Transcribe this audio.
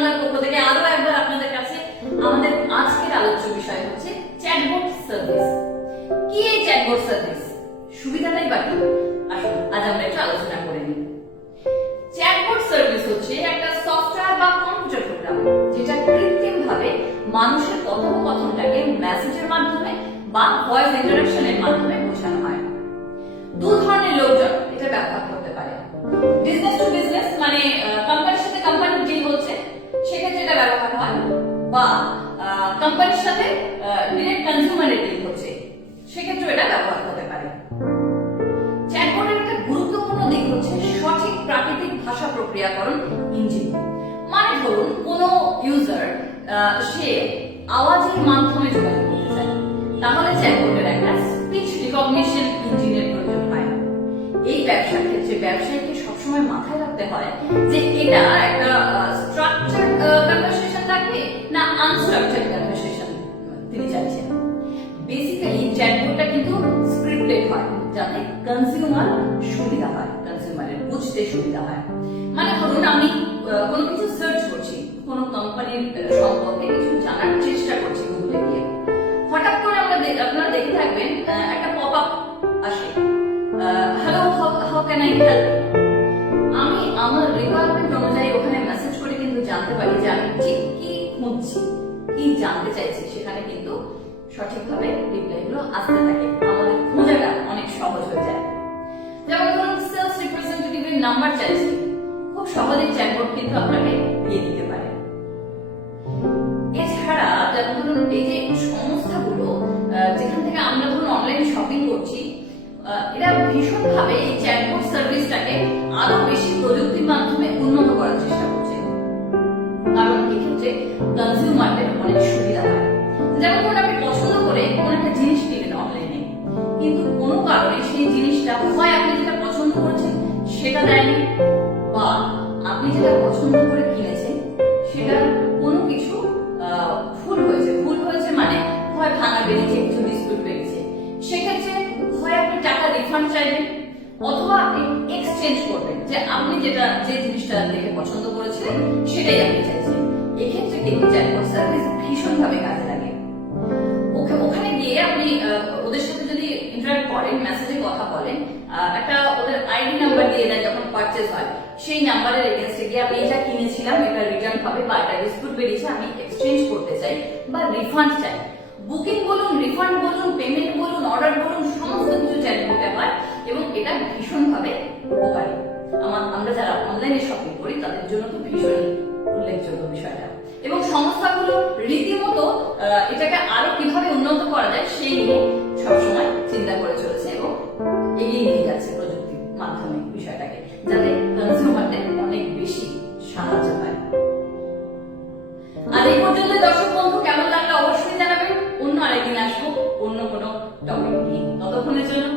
বাংলার পক্ষ থেকে আরও একবার আপনাদের কাছে আমাদের আজকের আলোচ্য বিষয় হচ্ছে চ্যাটবট সার্ভিস কি এই চ্যাটবট সার্ভিস সুবিধাটাই বাকি আসুন, আজ আমরা একটু আলোচনা করে নিই। চ্যাটবট সার্ভিস হচ্ছে একটা সফটওয়্যার বা কম্পিউটার প্রোগ্রাম যেটা কৃত্রিম ভাবে মানুষের কথোপকথনটাকে মেসেজের মাধ্যমে বা ভয়েস ইন্টারাকশনের মাধ্যমে বা কোম্পানির সাথে ডিরেক্ট কনজিউমারের ডিল হচ্ছে। সেক্ষেত্রে এটা ব্যবহার হতে পারে। চ্যাটবোর্ডের একটা গুরুত্বপূর্ণ দিক হচ্ছে সঠিক প্রাকৃতিক ভাষা প্রক্রিয়াকরণ ইঞ্জিন মানে ধরুন, কোন ইউজার সে আওয়াজের মাধ্যমে যোগাযোগ করতে চায়। তাহলে চ্যাটবোর্ডের একটা স্পিচ রিকগনিশন ইঞ্জিনের প্রয়োজন হয়। এই ব্যবসার ক্ষেত্রে ব্যবসায়ীকে সবসময় মাথায় রাখতে হয় যে এটা একটা চ্যাটবোর্ডটা কিন্তু স্ক্রিপ্টেড হয়, যাতে কনজিউমার সুবিধা হয় কনজিউমারের বুঝতে সুবিধা হয়। মানে ধরুন আমি কোনো কিছু সার্চ করছি, কোনো কোম্পানির সম্পর্কে কিছু জানার চেষ্টা করছি গুগলে গিয়ে। হঠাৎ করে আমরা আপনারা দেখে থাকবেন একটা পপ আপ আসে hello how can I help আমি আমার রিকোয়ারমেন্ট অনুযায়ী ওখানে মেসেজ করে কিন্তু জানতে পারি যে আমি ঠিক কি খুঁজছি, কি জানতে চাইছি সেখানে কিন্তু সঠিকভাবে রিপ্লাইগুলো আসতে থাকে। আমাদের খোঁজাটা অনেক সহজ হয়ে যায়। যেমন ধরুন সেলস রিপ্রেজেন্টেটিভের নাম্বার খুব কিন্তু আপনাকে দিয়ে দিতে পারে। এছাড়া যেমন ধরুন, এই যে সংস্থাগুলো যেখান থেকে আমরা ধরুন অনলাইন শপিং করছি এরা ভীষণভাবে এই চ্যাটবোর্ড সার্ভিসটাকে আরও বেশি প্রযুক্তির মাধ্যমে উন্নত করার চেষ্টা করছে। কারণ এক্ষেত্রে কনজিউমারদের অনেক সুবিধা হয়। যেমন কারণে সেই জিনিসটা, হয় আপনি যেটা পছন্দ করেছেন, সেটা দেয়নি, বা আপনি যেটা পছন্দ করে কিনেছেন, সেটার কোনো কিছু ভুল হয়েছে। ভুল হয়েছে মানে হয় ভাঙা বেরিয়েছে কিছু ডিসপিউট বেরিয়েছে সেক্ষেত্রে হয় আপনি টাকা রিফান্ড চাইবেন, অথবা আপনি এক্সচেঞ্জ করবেন, যে আপনি যেটা, যে জিনিসটা দেখে পছন্দ করেছিলেন, সেটাই আপনি চাইছেন। এক্ষেত্রে কিন্তু চ্যাটবট সার্ভিস ভীষণভাবে কাজে লাগে। ওখা- ওখানে গিয়ে আপনি আহ, ওদের সাথে যদি ইন্টারাক্ট করেন মেসেজে কথা বলেন একটা ওদের আইডি নাম্বার দিয়ে দেয় যখন হয়। সেই নাম্বারের এগেনস্টে গিয়ে আমি এটা কিনেছিলাম, এটা রিটার্ন হবে, বা এটা বেরিয়েছে, আমি এক্সচেঞ্জ করতে চাই বা রিফান্ড চাই। বুকিং বলুন রিফান্ড বলুন পেমেন্ট বলুন অর্ডার বলুন, সমস্ত কিছু হয় এবং এটা উপকারী। আমার, আমরা যারা অনলাইনে শপিং করি, তাদের জন্য তো ভীষণই উল্লেখযোগ্য বিষয়টা। এবং সংস্থাগুলো রীতিমতো এটাকে আরও কীভাবে উন্নত করা যায়, সেই নিয়ে কেমন